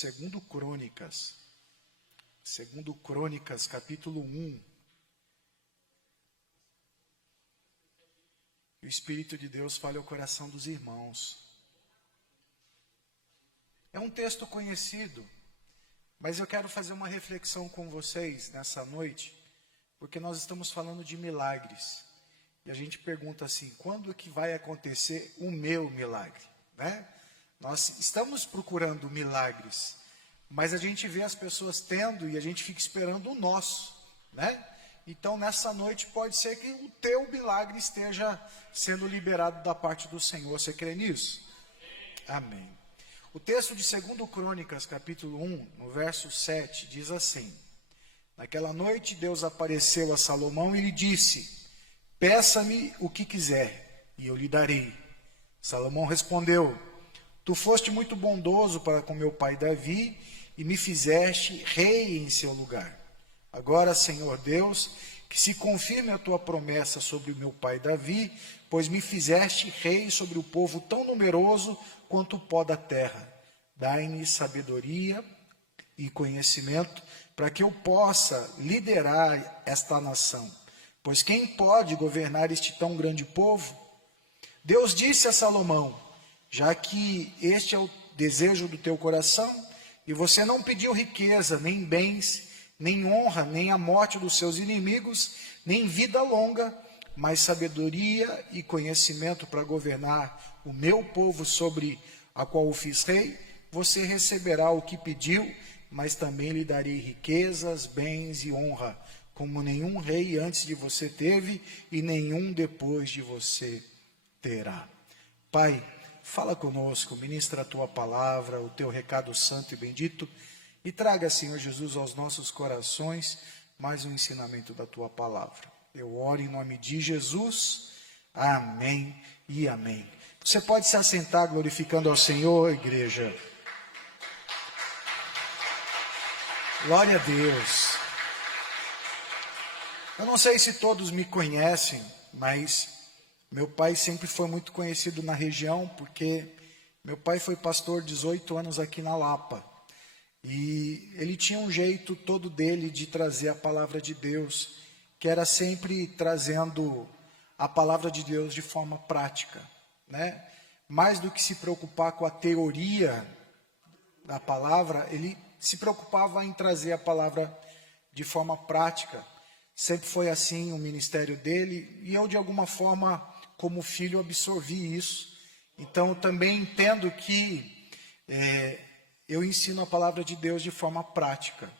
Segundo Crônicas. Segundo Crônicas, capítulo 1. E o Espírito de Deus fale ao coração dos irmãos. É um texto conhecido, mas eu quero fazer uma reflexão com vocês nessa noite, porque nós estamos falando de milagres. E a gente pergunta assim, quando que vai acontecer o meu milagre? Né? Nós estamos procurando milagres, mas a gente vê as pessoas tendo e a gente fica esperando o nosso, né? Então, nessa noite, pode ser que o teu milagre esteja sendo liberado da parte do Senhor. Você crê nisso? Amém. O texto de 2 Crônicas, capítulo 1, no verso 7, diz assim: Naquela noite, Deus apareceu a Salomão e lhe disse: Peça-me o que quiser, e eu lhe darei. Salomão respondeu: Tu foste muito bondoso para com meu pai Davi, e me fizeste rei em seu lugar. Agora, Senhor Deus, que se confirme a tua promessa sobre o meu pai Davi, pois me fizeste rei sobre o povo tão numeroso quanto o pó da terra. Dai-me sabedoria e conhecimento, para que eu possa liderar esta nação. Pois quem pode governar este tão grande povo? Deus disse a Salomão: Já que este é o desejo do teu coração, e você não pediu riqueza, nem bens, nem honra, nem a morte dos seus inimigos, nem vida longa, mas sabedoria e conhecimento para governar o meu povo sobre a qual o fiz rei, você receberá o que pediu, mas também lhe darei riquezas, bens e honra, como nenhum rei antes de você teve e nenhum depois de você terá. Pai, fala conosco, ministra a tua palavra, o teu recado santo e bendito, e traga, Senhor Jesus, aos nossos corações mais um ensinamento da tua palavra. Eu oro em nome de Jesus. Amém e amém. Você pode se assentar glorificando ao Senhor, igreja. Glória a Deus. Eu não sei se todos me conhecem, mas meu pai sempre foi muito conhecido na região, porque meu pai foi pastor 18 anos aqui na Lapa. E ele tinha um jeito todo dele de trazer a palavra de Deus, que era sempre trazendo a palavra de Deus de forma prática, né? Mais do que se preocupar com a teoria da palavra, ele se preocupava em trazer a palavra de forma prática. Sempre foi assim o ministério dele, e eu de alguma forma, como filho, absorvi isso. Então também entendo que eu ensino a palavra de Deus de forma prática.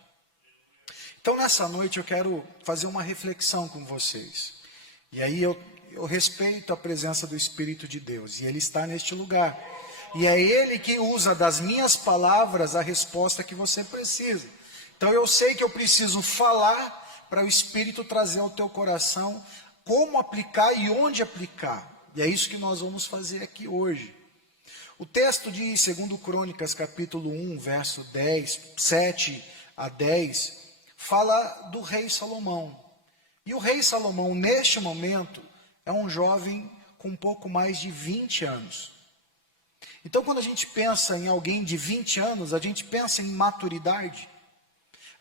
Então nessa noite eu quero fazer uma reflexão com vocês. E aí eu respeito a presença do Espírito de Deus, e Ele está neste lugar. E é Ele que usa das minhas palavras a resposta que você precisa. Então eu sei que eu preciso falar para o Espírito trazer ao teu coração como aplicar e onde aplicar. E é isso que nós vamos fazer aqui hoje. O texto de 2 Crônicas, capítulo 1, verso 10, 7 a 10, fala do rei Salomão. E o rei Salomão, neste momento, é um jovem com um pouco mais de 20 anos. Então, quando a gente pensa em alguém de 20 anos, a gente pensa em maturidade.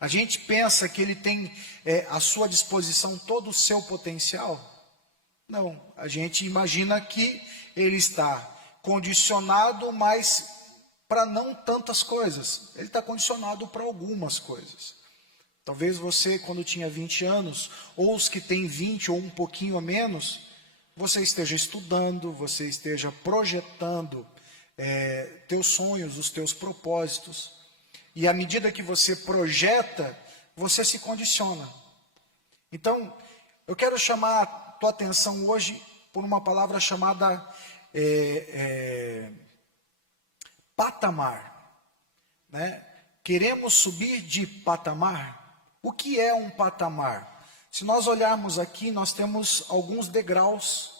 A gente pensa que ele tem à sua disposição todo o seu potencial. Não, a gente imagina que ele está condicionado, mas para não tantas coisas. Ele está condicionado para algumas coisas. Talvez você, quando tinha 20 anos, ou os que têm 20 ou um pouquinho a menos, você esteja estudando, você esteja projetando teus sonhos, os teus propósitos. E à medida que você projeta, você se condiciona. Então, eu quero chamar a tua atenção hoje por uma palavra chamada patamar, né? Queremos subir de patamar. O que é um patamar? Se nós olharmos aqui, nós temos alguns degraus,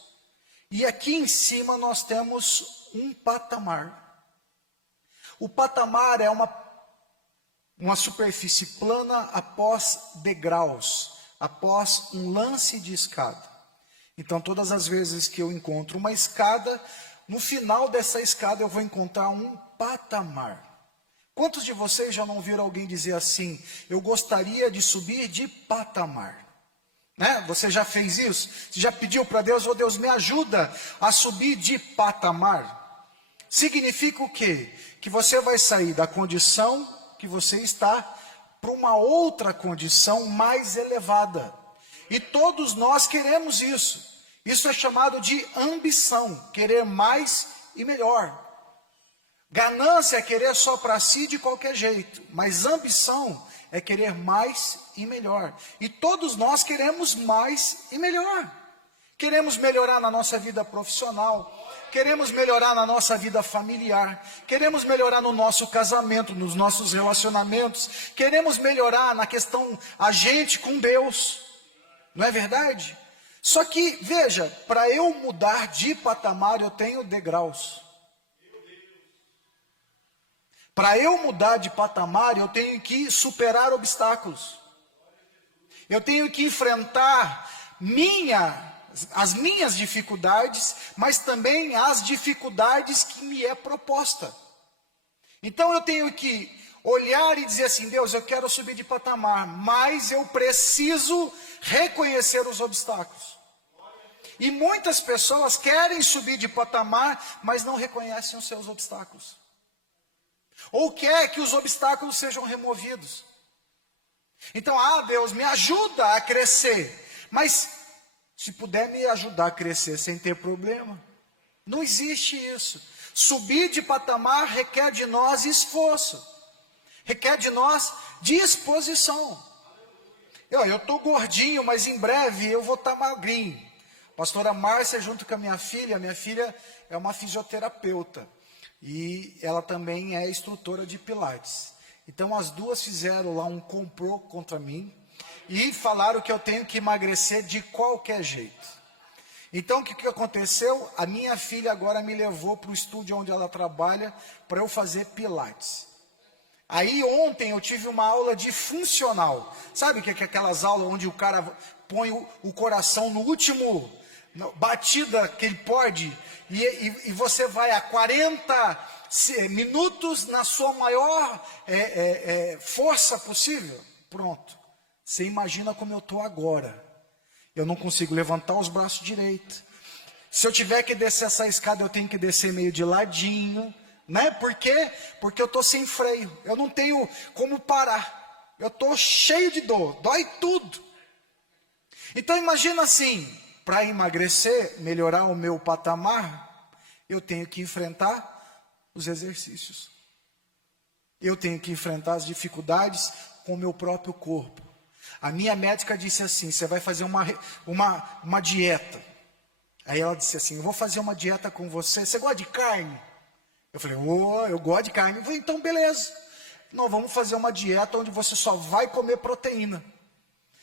e aqui em cima nós temos um patamar. O patamar é uma superfície plana após degraus, após um lance de escada. Então, todas as vezes que eu encontro uma escada, no final dessa escada eu vou encontrar um patamar. Quantos de vocês já não viram alguém dizer assim: eu gostaria de subir de patamar? Né? Você já fez isso? Você já pediu para Deus: oh Deus, me ajuda a subir de patamar? Significa o quê? Que você vai sair da condição que você está para uma outra condição mais elevada. E todos nós queremos isso. Isso é chamado de ambição, querer mais e melhor. Ganância é querer só para si de qualquer jeito, mas ambição é querer mais e melhor. E todos nós queremos mais e melhor. Queremos melhorar na nossa vida profissional, queremos melhorar na nossa vida familiar, queremos melhorar no nosso casamento, nos nossos relacionamentos, queremos melhorar na questão a gente com Deus. Não é verdade? Só que, veja, para eu mudar de patamar, eu tenho degraus. Para eu mudar de patamar, eu tenho que superar obstáculos. Eu tenho que enfrentar as minhas dificuldades, mas também as dificuldades que me é proposta. Então eu tenho que olhar e dizer assim: Deus, eu quero subir de patamar, mas eu preciso reconhecer os obstáculos. E muitas pessoas querem subir de patamar, mas não reconhecem os seus obstáculos. Ou quer que os obstáculos sejam removidos. Então, Deus, me ajuda a crescer. Mas, se puder me ajudar a crescer sem ter problema, não existe isso. Subir de patamar requer de nós esforço. Requer de nós disposição. Eu estou gordinho, mas em breve eu vou estar magrinho. Pastora Márcia, junto com a minha filha é uma fisioterapeuta. E ela também é instrutora de pilates. Então as duas fizeram lá um complô contra mim e falaram que eu tenho que emagrecer de qualquer jeito. Então o que aconteceu? A minha filha agora me levou para o estúdio onde ela trabalha para eu fazer pilates. Aí ontem eu tive uma aula de funcional. Sabe que é aquelas aulas onde o cara põe o coração no último batida que ele pode, e você vai a 40 minutos na sua maior força possível. Pronto. Você imagina como eu estou agora. Eu não consigo levantar os braços direito. Se eu tiver que descer essa escada, eu tenho que descer meio de ladinho, né? Por quê? Porque eu estou sem freio. Eu não tenho como parar. Eu estou cheio de dor. Dói tudo. Então imagina assim: para emagrecer, melhorar o meu patamar, eu tenho que enfrentar os exercícios. Eu tenho que enfrentar as dificuldades com o meu próprio corpo. A minha médica disse assim: você vai fazer uma dieta. Aí ela disse assim: eu vou fazer uma dieta com você. Você gosta de carne? Eu falei: eu gosto de carne. Eu falei: então beleza. Nós vamos fazer uma dieta onde você só vai comer proteína.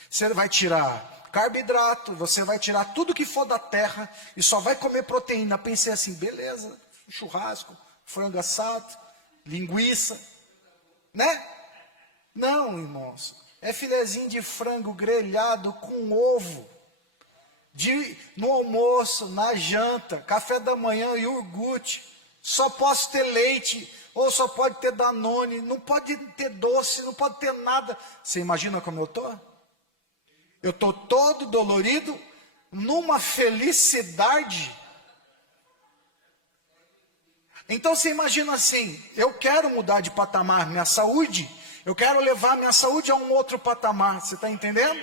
Você vai tirar carboidrato, você vai tirar tudo que for da terra e só vai comer proteína. Pensei assim: beleza, churrasco, frango assado, linguiça, né? Não, irmãos, é filezinho de frango grelhado com ovo, no almoço, na janta, café da manhã, iogurte. Só posso ter leite, ou só pode ter Danone, não pode ter doce, não pode ter nada. Você imagina como eu estou? Eu estou todo dolorido, numa felicidade. Então você imagina assim: eu quero mudar de patamar, minha saúde, eu quero levar minha saúde a um outro patamar, você está entendendo?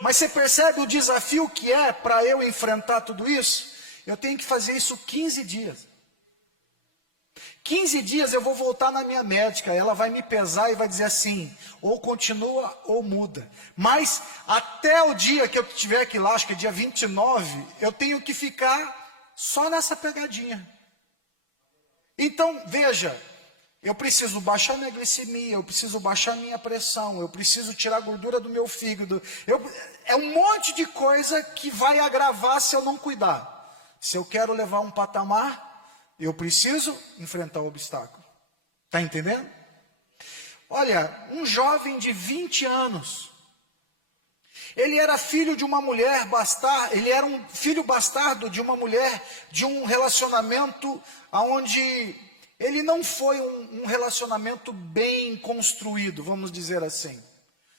Mas você percebe o desafio que é para eu enfrentar tudo isso? Eu tenho que fazer isso 15 dias. 15 dias eu vou voltar na minha médica, ela vai me pesar e vai dizer assim: ou continua ou muda. Mas até o dia que eu tiver que ir lá, acho que é dia 29, eu tenho que ficar só nessa pegadinha. Então, veja, eu preciso baixar minha glicemia, eu preciso baixar minha pressão, eu preciso tirar a gordura do meu fígado. É um monte de coisa que vai agravar se eu não cuidar. Se eu quero levar um patamar, eu preciso enfrentar o obstáculo. Está entendendo? Olha, um jovem de 20 anos, ele era filho de uma mulher bastarda, ele era um filho bastardo de uma mulher, de um relacionamento onde ele não foi um relacionamento bem construído, vamos dizer assim.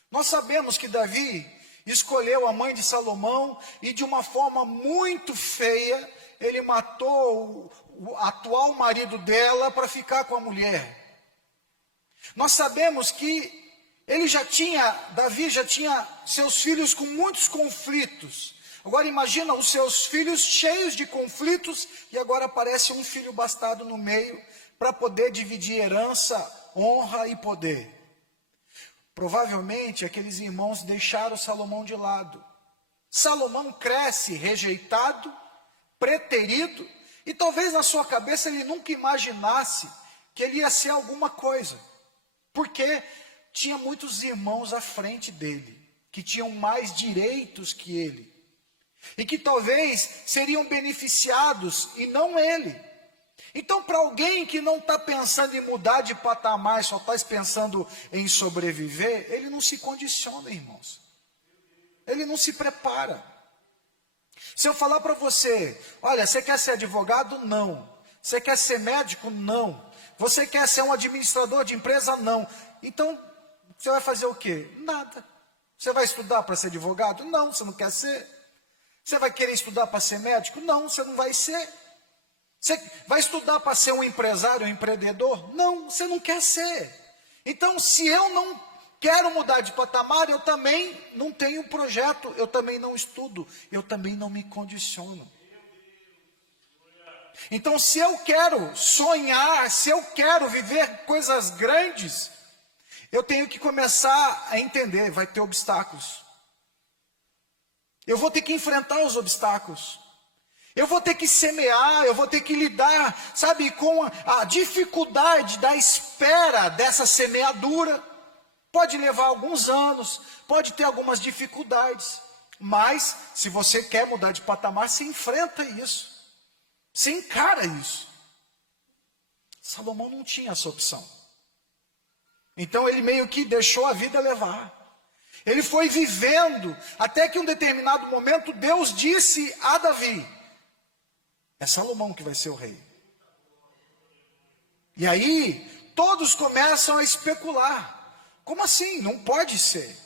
Nós sabemos que Davi escolheu a mãe de Salomão e de uma forma muito feia, ele matou o atual marido dela para ficar com a mulher. Nós sabemos que Davi já tinha seus filhos com muitos conflitos. Agora imagina os seus filhos cheios de conflitos e agora aparece um filho bastardo no meio para poder dividir herança, honra e poder. Provavelmente aqueles irmãos deixaram Salomão de lado. Salomão cresce rejeitado, preterido, e talvez na sua cabeça ele nunca imaginasse que ele ia ser alguma coisa. Porque tinha muitos irmãos à frente dele, que tinham mais direitos que ele. E que talvez seriam beneficiados e não ele. Então, para alguém que não está pensando em mudar de patamar, só está pensando em sobreviver, ele não se condiciona, irmãos. Ele não se prepara. Se eu falar para você, olha, você quer ser advogado? Não. Você quer ser médico? Não. Você quer ser um administrador de empresa? Não. Então, você vai fazer o quê? Nada. Você vai estudar para ser advogado? Não, você não quer ser. Você vai querer estudar para ser médico? Não, você não vai ser. Você vai estudar para ser um empresário, um empreendedor? Não, você não quer ser. Então, se eu não quero mudar de patamar, eu também não tenho projeto, eu também não estudo, eu também não me condiciono. Então, se eu quero sonhar, se eu quero viver coisas grandes, eu tenho que começar a entender, vai ter obstáculos. Eu vou ter que enfrentar os obstáculos. Eu vou ter que semear, eu vou ter que lidar, sabe, com a dificuldade da espera dessa semeadura. Pode levar alguns anos, pode ter algumas dificuldades. Mas, se você quer mudar de patamar, você enfrenta isso. Você encara isso. Salomão não tinha essa opção. Então ele meio que deixou a vida levar. Ele foi vivendo, até que em um determinado momento Deus disse a Davi: é Salomão que vai ser o rei. E aí, todos começam a especular. Como assim? Não pode ser.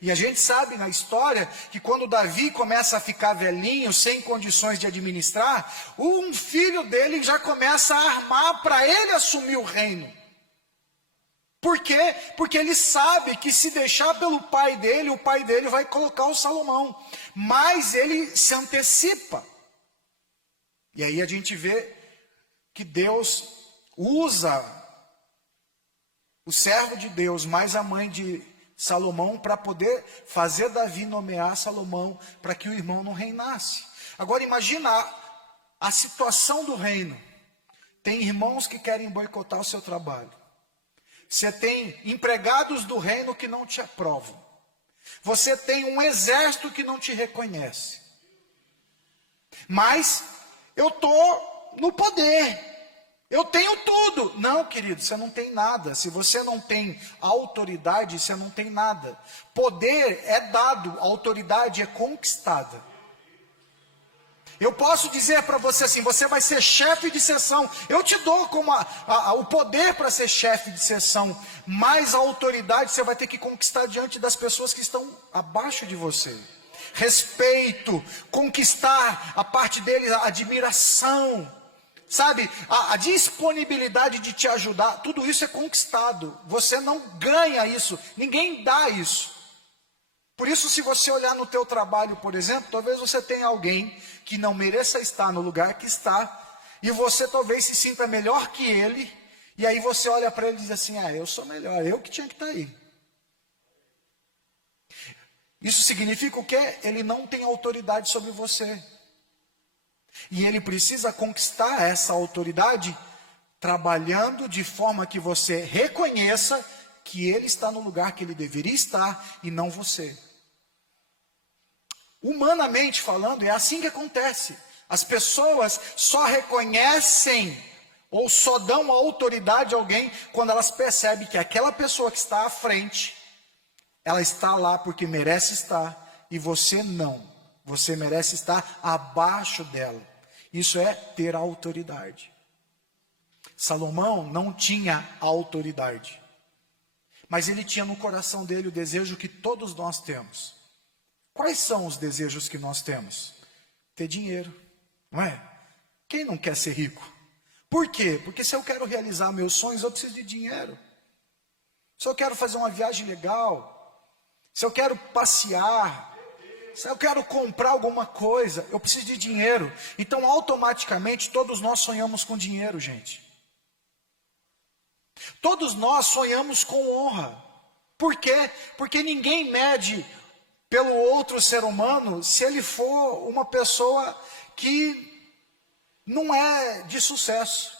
E a gente sabe na história que quando Davi começa a ficar velhinho, sem condições de administrar, um filho dele já começa a armar para ele assumir o reino. Por quê? Porque ele sabe que se deixar pelo pai dele, o pai dele vai colocar o Salomão. Mas ele se antecipa. E aí a gente vê que Deus usa o servo de Deus, mais a mãe de Salomão, para poder fazer Davi nomear Salomão, para que o irmão não reinasse. Agora imagina a situação do reino. Tem irmãos que querem boicotar o seu trabalho. Você tem empregados do reino que não te aprovam. Você tem um exército que não te reconhece. Mas eu estou no poder. Eu tenho tudo. Não, querido, você não tem nada. Se você não tem autoridade, você não tem nada. Poder é dado, autoridade é conquistada. Eu posso dizer para você assim, você vai ser chefe de seção. Eu te dou como o poder para ser chefe de seção. Mas a autoridade você vai ter que conquistar diante das pessoas que estão abaixo de você. Respeito, conquistar a parte deles, a admiração. Sabe, a disponibilidade de te ajudar, tudo isso é conquistado. Você não ganha isso, ninguém dá isso. Por isso, se você olhar no teu trabalho, por exemplo, talvez você tenha alguém que não mereça estar no lugar que está, e você talvez se sinta melhor que ele, e aí você olha para ele e diz assim, eu sou melhor, eu que tinha que estar aí. Isso significa o quê? Ele não tem autoridade sobre você. E ele precisa conquistar essa autoridade trabalhando de forma que você reconheça que ele está no lugar que ele deveria estar e não você. Humanamente falando, é assim que acontece. As pessoas só reconhecem ou só dão autoridade a alguém quando elas percebem que aquela pessoa que está à frente, ela está lá porque merece estar e você não. Você merece estar abaixo dela. Isso é ter autoridade. Salomão não tinha autoridade, mas ele tinha no coração dele o desejo que todos nós temos. Quais são os desejos que nós temos? Ter dinheiro, não é? Quem não quer ser rico? Por quê? Porque se eu quero realizar meus sonhos, eu preciso de dinheiro. Se eu quero fazer uma viagem legal, se eu quero passear, se eu quero comprar alguma coisa, eu preciso de dinheiro. Então, automaticamente, todos nós sonhamos com dinheiro, gente. Todos nós sonhamos com honra. Por quê? Porque ninguém mede pelo outro ser humano se ele for uma pessoa que não é de sucesso.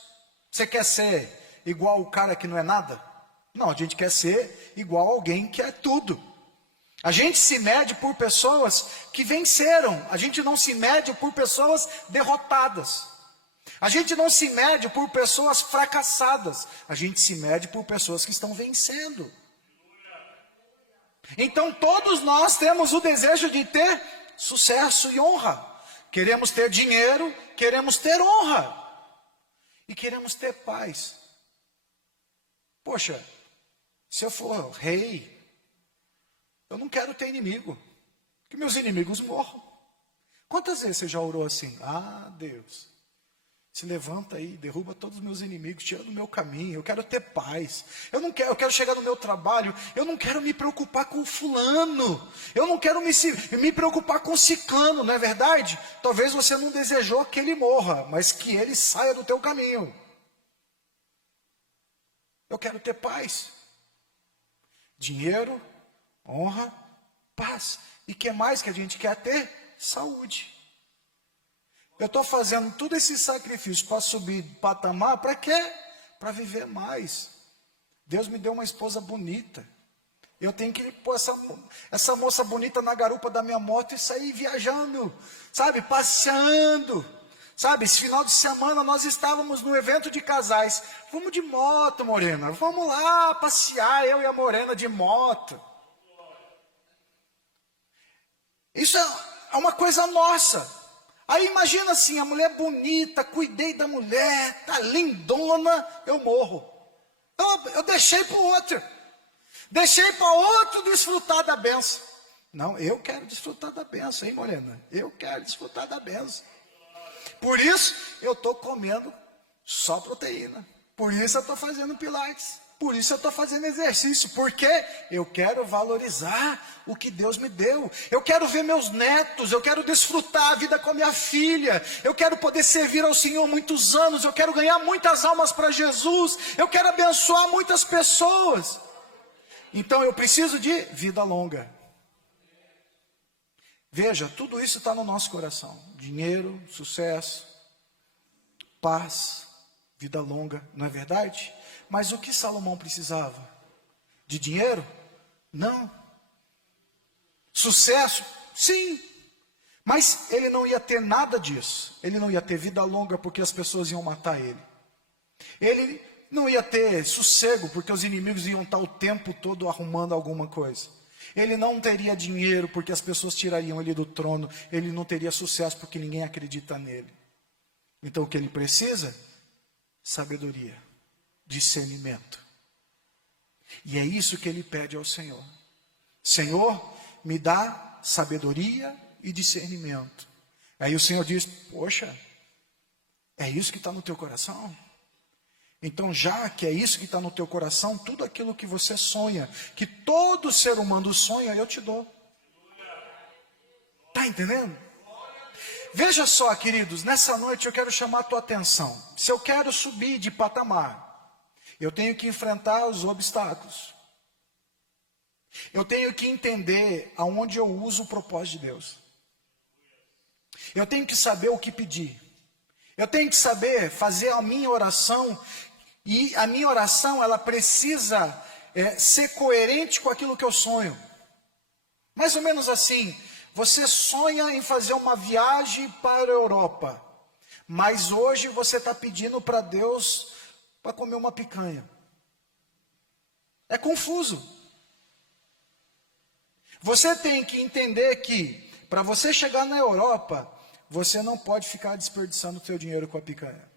Você quer ser igual o cara que não é nada? Não, a gente quer ser igual alguém que é tudo. A gente se mede por pessoas que venceram. A gente não se mede por pessoas derrotadas. A gente não se mede por pessoas fracassadas. A gente se mede por pessoas que estão vencendo. Então todos nós temos o desejo de ter sucesso e honra. Queremos ter dinheiro, queremos ter honra. E queremos ter paz. Poxa, se eu for rei, eu não quero ter inimigo. Que meus inimigos morram. Quantas vezes você já orou assim? Ah, Deus, se levanta aí, derruba todos os meus inimigos, tira do meu caminho, eu quero ter paz. Eu quero chegar no meu trabalho, eu não quero me preocupar com o fulano, eu não quero me preocupar com o ciclano, não é verdade? Talvez você não desejou que ele morra, mas que ele saia do teu caminho. Eu quero ter paz. Dinheiro, honra, paz. E o que mais que a gente quer ter? Saúde. Eu estou fazendo todo esse sacrifício para subir de patamar, para quê? Para viver mais. Deus me deu uma esposa bonita. Eu tenho que pôr essa moça bonita na garupa da minha moto e sair viajando, sabe, passeando. Sabe, esse final de semana nós estávamos no evento de casais. Vamos de moto, Morena, vamos lá passear, eu e a Morena de moto. Isso é uma coisa nossa. Aí imagina assim, a mulher bonita, cuidei da mulher, tá lindona, eu morro. Eu deixei para o outro. Deixei para outro desfrutar da benção. Não, eu quero desfrutar da benção, hein, Morena? Eu quero desfrutar da benção. Por isso, eu estou comendo só proteína. Por isso, eu estou fazendo pilates. Por isso, eu estou fazendo exercício. Porque eu quero valorizar o que Deus me deu. Eu quero ver meus netos. Eu quero desfrutar a vida com a minha filha. Eu quero poder servir ao Senhor muitos anos. Eu quero ganhar muitas almas para Jesus. Eu quero abençoar muitas pessoas. Então, eu preciso de vida longa. Veja, tudo isso está no nosso coração. Dinheiro, sucesso, paz, vida longa, não é verdade? Mas o que Salomão precisava? De dinheiro? Não. Sucesso? Sim. Mas ele não ia ter nada disso. Ele não ia ter vida longa porque as pessoas iam matar ele. Ele não ia ter sossego porque os inimigos iam estar o tempo todo arrumando alguma coisa. Ele não teria dinheiro porque as pessoas tirariam ele do trono. Ele não teria sucesso porque ninguém acredita nele. Então o que ele precisa? Sabedoria, discernimento. E é isso que ele pede ao Senhor. Senhor, me dá sabedoria e discernimento. Aí o Senhor diz, poxa, é isso que está no teu coração? Então, já que é isso que está no teu coração, tudo aquilo que você sonha, que todo ser humano sonha, eu te dou. Está entendendo? Veja só, queridos, nessa noite eu quero chamar a tua atenção. Se eu quero subir de patamar, eu tenho que enfrentar os obstáculos. Eu tenho que entender aonde eu uso o propósito de Deus. Eu tenho que saber o que pedir. Eu tenho que saber fazer a minha oração. E a minha oração, ela precisa ser coerente com aquilo que eu sonho. Mais ou menos assim, você sonha em fazer uma viagem para a Europa, mas hoje você está pedindo para Deus para comer uma picanha. É confuso. Você tem que entender que, para você chegar na Europa, você não pode ficar desperdiçando o seu dinheiro com a picanha.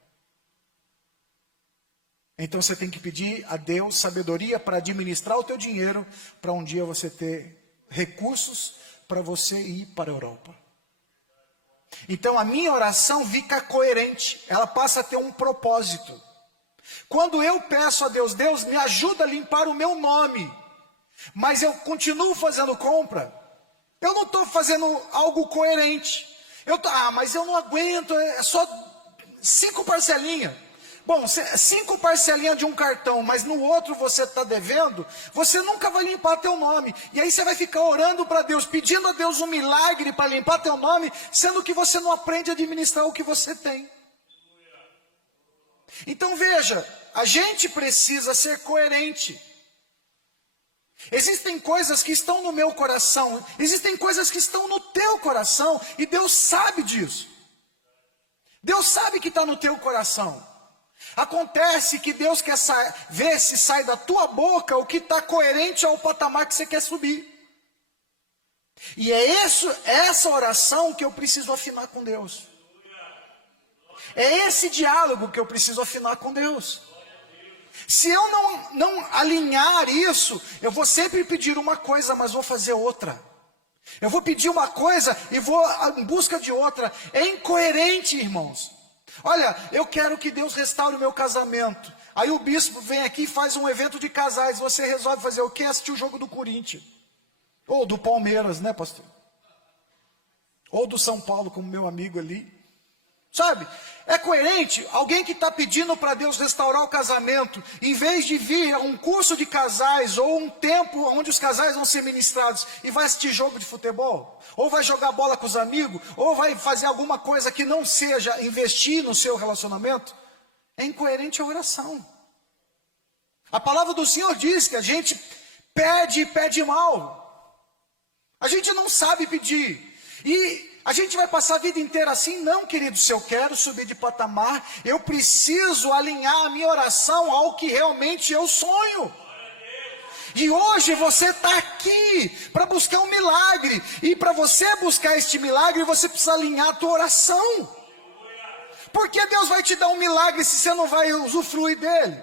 Então você tem que pedir a Deus sabedoria para administrar o teu dinheiro, para um dia você ter recursos para você ir para a Europa. Então a minha oração fica coerente, ela passa a ter um propósito. Quando eu peço a Deus, Deus me ajuda a limpar o meu nome, mas eu continuo fazendo compra, eu não estou fazendo algo coerente. Mas eu não aguento, é só 5 parcelinhas. Bom, 5 parcelinhas de um cartão, mas no outro você está devendo, você nunca vai limpar teu nome. E aí você vai ficar orando para Deus, pedindo a Deus um milagre para limpar teu nome, sendo que você não aprende a administrar o que você tem. Então veja, a gente precisa ser coerente. Existem coisas que estão no meu coração, existem coisas que estão no teu coração, e Deus sabe disso. Deus sabe que está no teu coração. Acontece que Deus quer ver se sai da tua boca o que está coerente ao patamar que você quer subir. E é essa oração que eu preciso afinar com Deus. É esse diálogo que eu preciso afinar com Deus. Se eu não alinhar isso, eu vou sempre pedir uma coisa, mas vou fazer outra. Eu vou pedir uma coisa e vou em busca de outra. É incoerente, irmãos. Olha, eu quero que Deus restaure o meu casamento. Aí o bispo vem aqui e faz um evento de casais. Você resolve fazer o quê? Assistir o jogo do Corinthians. Ou do Palmeiras, né, pastor? Ou do São Paulo, como meu amigo ali. Sabe? É coerente? Alguém que está pedindo para Deus restaurar o casamento, em vez de vir a um curso de casais, ou um tempo onde os casais vão ser ministrados, e vai assistir jogo de futebol, ou vai jogar bola com os amigos, ou vai fazer alguma coisa que não seja investir no seu relacionamento, é incoerente a oração. A palavra do Senhor diz que a gente pede e pede mal. A gente não sabe pedir. E a gente vai passar a vida inteira assim? Não, querido, se eu quero subir de patamar, eu preciso alinhar a minha oração ao que realmente eu sonho. E hoje você está aqui para buscar um milagre. E para você buscar este milagre, você precisa alinhar a tua oração. Porque Deus vai te dar um milagre se você não vai usufruir dele?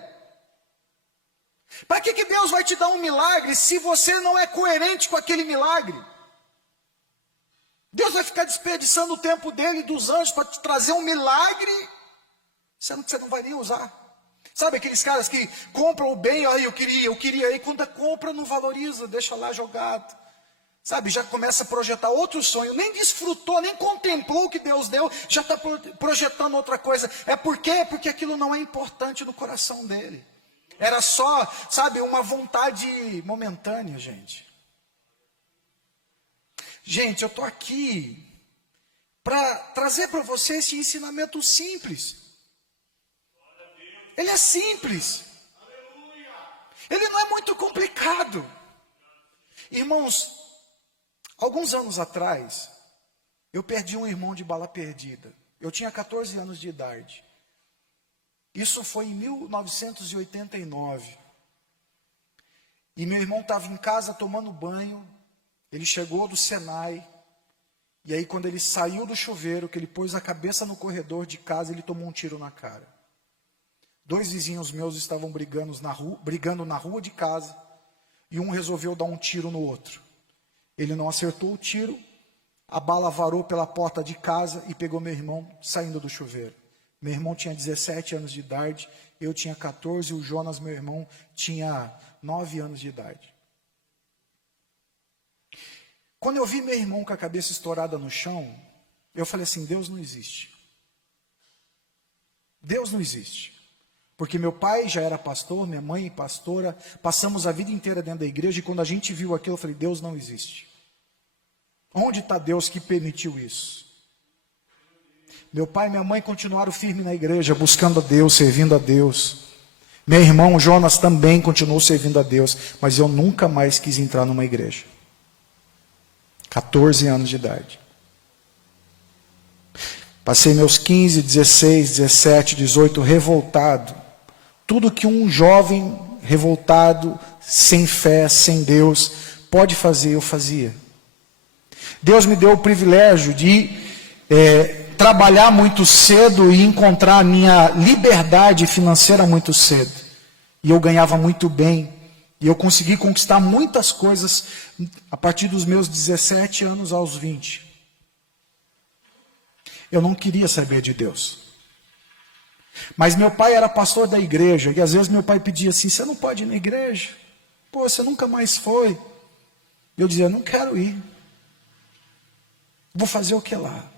Para que Deus vai te dar um milagre se você não é coerente com aquele milagre? Deus vai ficar desperdiçando o tempo dele e dos anjos para te trazer um milagre, sendo que você não vai nem usar. Sabe aqueles caras que compram o bem, eu queria, e quando a compra não valoriza, deixa lá jogado. Sabe, já começa a projetar outro sonho, nem desfrutou, nem contemplou o que Deus deu, já está projetando outra coisa. É por quê? Porque aquilo não é importante no coração dele. Era só, sabe, uma vontade momentânea, gente. Gente, eu estou aqui para trazer para você esse ensinamento simples. Ele é simples. Ele não é muito complicado. Irmãos, alguns anos atrás, eu perdi um irmão de bala perdida. Eu tinha 14 anos de idade. Isso foi em 1989. E meu irmão estava em casa tomando banho. Ele chegou do Senai, e aí quando ele saiu do chuveiro, que ele pôs a cabeça no corredor de casa, ele tomou um tiro na cara. 2 vizinhos meus estavam brigando na rua de casa, e um resolveu dar um tiro no outro. Ele não acertou o tiro, a bala varou pela porta de casa e pegou meu irmão saindo do chuveiro. Meu irmão tinha 17 anos de idade, eu tinha 14, e o Jonas, meu irmão, tinha 9 anos de idade. Quando eu vi meu irmão com a cabeça estourada no chão, eu falei assim, Deus não existe. Deus não existe. Porque meu pai já era pastor, minha mãe pastora, passamos a vida inteira dentro da igreja, e quando a gente viu aquilo, eu falei, Deus não existe. Onde está Deus que permitiu isso? Meu pai e minha mãe continuaram firmes na igreja, buscando a Deus, servindo a Deus. Meu irmão Jonas também continuou servindo a Deus, mas eu nunca mais quis entrar numa igreja. 14 anos de idade. Passei meus 15, 16, 17, 18 revoltado. Tudo que um jovem revoltado, sem fé, sem Deus, pode fazer, eu fazia. Deus me deu o privilégio de trabalhar muito cedo e encontrar a minha liberdade financeira muito cedo. E eu ganhava muito bem. E eu consegui conquistar muitas coisas a partir dos meus 17 anos aos 20. Eu não queria saber de Deus. Mas meu pai era pastor da igreja. E às vezes meu pai pedia assim: você não pode ir na igreja? Pô, você nunca mais foi. E eu dizia: não quero ir. Vou fazer o que lá?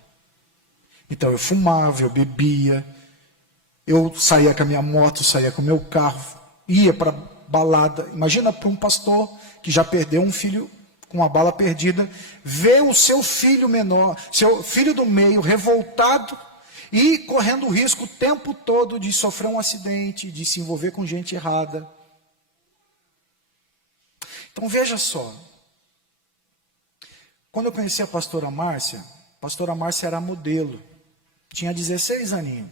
Então eu fumava, eu bebia. Eu saía com a minha moto, saía com o meu carro. Ia para balada. Imagina para um pastor que já perdeu um filho com uma bala perdida, ver o seu filho menor, seu filho do meio, revoltado e correndo o risco o tempo todo de sofrer um acidente, de se envolver com gente errada. Então veja só, quando eu conheci a pastora Márcia era modelo, tinha 16 aninhos.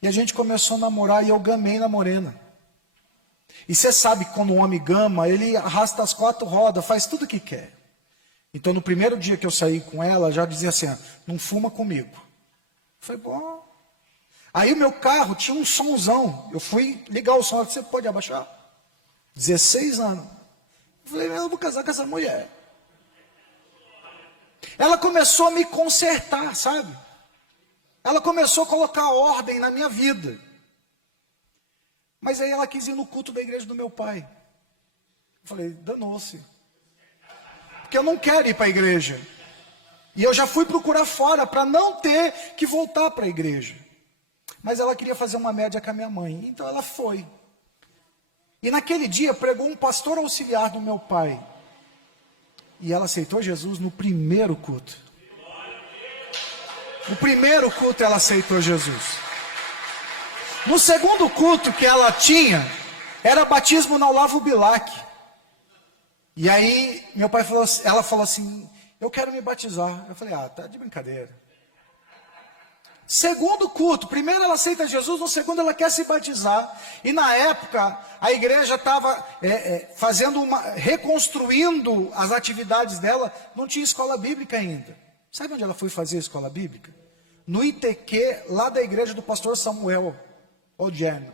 E a gente começou a namorar e eu gamei na morena. E você sabe que quando um homem gama, ele arrasta as 4 rodas, faz tudo o que quer. Então no primeiro dia que eu saí com ela, já dizia assim: não fuma comigo. Foi bom. Aí o meu carro tinha um somzão. Eu fui ligar o som, você pode abaixar? 16 anos. Eu falei: eu vou casar com essa mulher. Ela começou a me consertar, sabe? Ela começou a colocar ordem na minha vida. Mas aí ela quis ir no culto da igreja do meu pai. Eu falei: danou-se. Porque eu não quero ir para a igreja. E eu já fui procurar fora para não ter que voltar para a igreja. Mas ela queria fazer uma média com a minha mãe. Então ela foi. E naquele dia pregou um pastor auxiliar do meu pai. E ela aceitou Jesus no primeiro culto. No primeiro culto ela aceitou Jesus. No segundo culto que ela tinha, era batismo na Olavo Bilac. E aí meu pai falou, ela falou assim: eu quero me batizar. Eu falei: tá de brincadeira. Segundo culto, primeiro ela aceita Jesus, no segundo ela quer se batizar. E na época a igreja estava reconstruindo as atividades dela, não tinha escola bíblica ainda. Sabe onde ela foi fazer a escola bíblica? No ITQ, lá da igreja do pastor Samuel Odierno.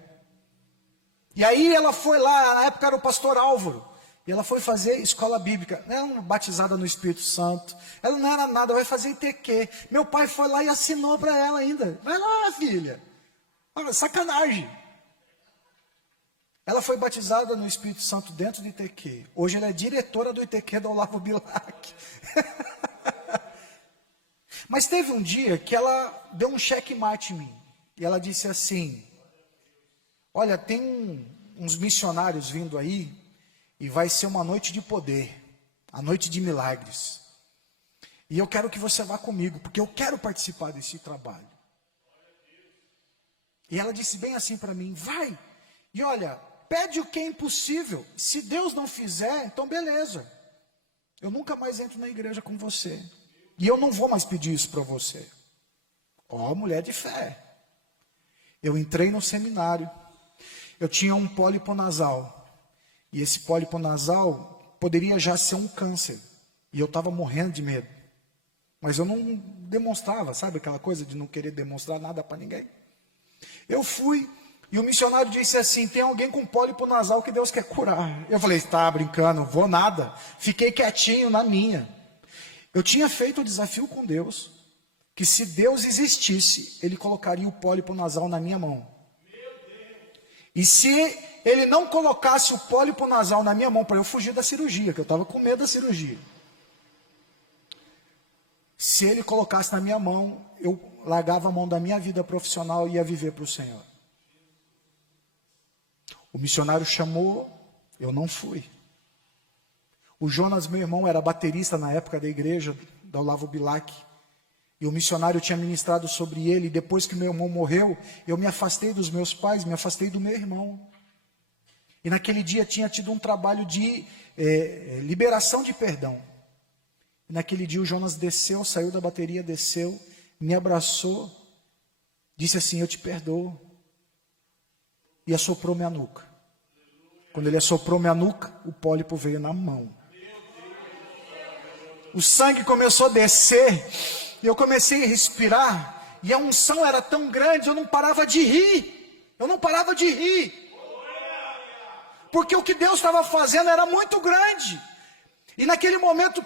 E aí ela foi lá, na época era o pastor Álvaro. E ela foi fazer escola bíblica. Não era uma batizada no Espírito Santo. Ela não era nada, vai fazer ITQ. Meu pai foi lá e assinou para ela ainda. Vai lá, filha. Olha, sacanagem. Ela foi batizada no Espírito Santo dentro do ITQ. Hoje ela é diretora do ITQ da Olavo Bilac. Mas teve um dia que ela deu um checkmate em mim. E ela disse assim: olha, tem uns missionários vindo aí. E vai ser uma noite de poder, a noite de milagres. E eu quero que você vá comigo, porque eu quero participar desse trabalho. E ela disse bem assim para mim: vai. E olha, pede o que é impossível. Se Deus não fizer, então beleza. Eu nunca mais entro na igreja com você. E eu não vou mais pedir isso para você. Ó, mulher de fé. Eu entrei no seminário. Eu tinha um pólipo nasal. E esse pólipo nasal poderia já ser um câncer. E eu estava morrendo de medo. Mas eu não demonstrava, sabe aquela coisa de não querer demonstrar nada para ninguém? Eu fui, e o missionário disse assim: tem alguém com pólipo nasal que Deus quer curar. Eu falei: está brincando, vou nada. Fiquei quietinho na minha. Eu tinha feito o desafio com Deus, que se Deus existisse, Ele colocaria o pólipo nasal na minha mão. E se Ele não colocasse o pólipo nasal na minha mão para eu fugir da cirurgia, que eu estava com medo da cirurgia. Se Ele colocasse na minha mão, eu largava a mão da minha vida profissional e ia viver para o Senhor. O missionário chamou, eu não fui. O Jonas, meu irmão, era baterista na época da igreja, da Olavo Bilac. E o missionário tinha ministrado sobre ele. E depois que meu irmão morreu, eu me afastei dos meus pais, me afastei do meu irmão. E naquele dia tinha tido um trabalho de liberação de perdão. E naquele dia o Jonas desceu, saiu da bateria, desceu, me abraçou, disse assim: eu te perdoo. E assoprou minha nuca. Quando ele assoprou minha nuca, o pólipo veio na mão. O sangue começou a descer, e eu comecei a respirar, e a unção era tão grande, eu não parava de rir. Eu não parava de rir. porque o que Deus estava fazendo era muito grande. E naquele momento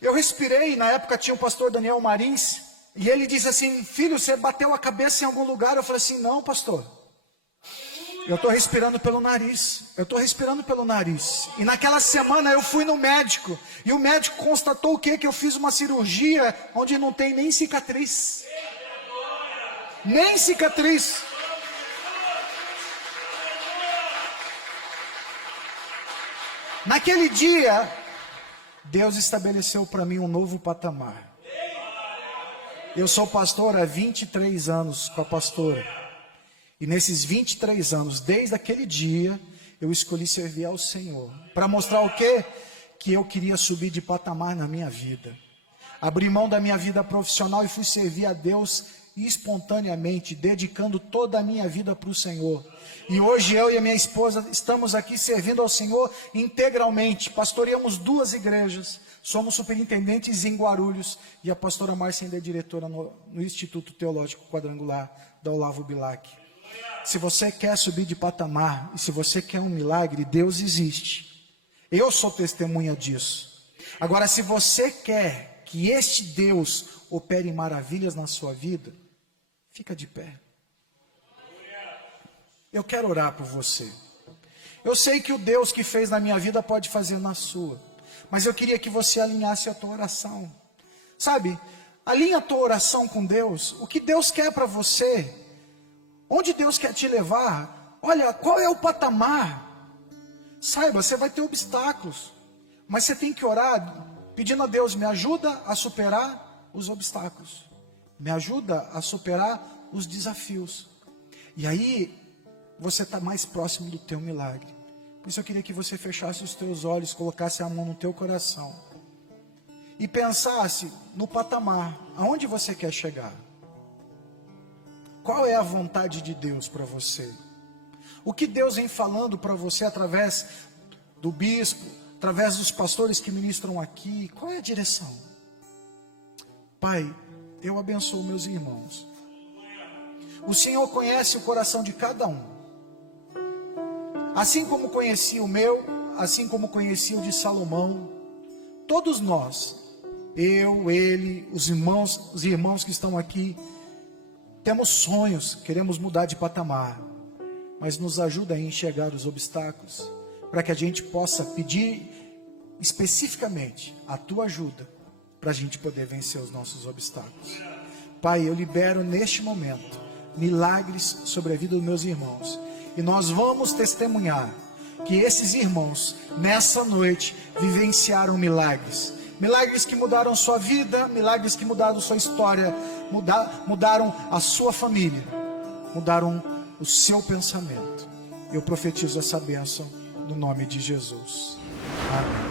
eu respirei. Na época tinha o pastor Daniel Marins, e ele disse assim: filho, você bateu a cabeça em algum lugar? Eu falei assim: não, pastor, eu estou respirando pelo nariz. Eu estou respirando pelo nariz. E naquela semana eu fui no médico, e o médico constatou o quê? Que eu fiz uma cirurgia onde não tem nem cicatriz. Nem cicatriz. Naquele dia, Deus estabeleceu para mim um novo patamar. Eu sou pastor há 23 anos com a pastora. E nesses 23 anos, desde aquele dia, eu escolhi servir ao Senhor. Para mostrar o quê? Que eu queria subir de patamar na minha vida. Abri mão da minha vida profissional e fui servir a Deus espontaneamente, dedicando toda a minha vida para o Senhor. E hoje eu e a minha esposa estamos aqui servindo ao Senhor integralmente. Pastoreamos 2 igrejas. Somos superintendentes em Guarulhos. E a pastora Márcia ainda é diretora no Instituto Teológico Quadrangular da Olavo Bilac. Se você quer subir de patamar, e se você quer um milagre, Deus existe. Eu sou testemunha disso. Agora, se você quer que este Deus opere maravilhas na sua vida, fica de pé. Eu quero orar por você. Eu sei que o Deus que fez na minha vida pode fazer na sua, mas eu queria que você alinhasse a tua oração. Sabe, alinha a tua oração com Deus. O que Deus quer para você? Onde Deus quer te levar? Olha, qual é o patamar? Saiba, você vai ter obstáculos, mas você tem que orar pedindo a Deus: me ajuda a superar os obstáculos, me ajuda a superar os desafios. E aí você está mais próximo do teu milagre. Por isso eu queria que você fechasse os teus olhos, colocasse a mão no teu coração e pensasse no patamar, aonde você quer chegar. Qual é a vontade de Deus para você? O que Deus vem falando para você através do bispo, através dos pastores que ministram aqui? Qual é a direção? Pai, eu abençoo meus irmãos. O Senhor conhece o coração de cada um. Assim como conheci o meu, assim como conheci o de Salomão. Todos nós, eu, ele, os irmãos que estão aqui, temos sonhos, queremos mudar de patamar, mas nos ajuda a enxergar os obstáculos, para que a gente possa pedir especificamente a tua ajuda, para a gente poder vencer os nossos obstáculos. Pai, eu libero neste momento milagres sobre a vida dos meus irmãos, e nós vamos testemunhar que esses irmãos, nessa noite, vivenciaram milagres. Milagres que mudaram sua vida, milagres que mudaram sua história, mudaram a sua família, mudaram o seu pensamento. Eu profetizo essa bênção no nome de Jesus. Amém.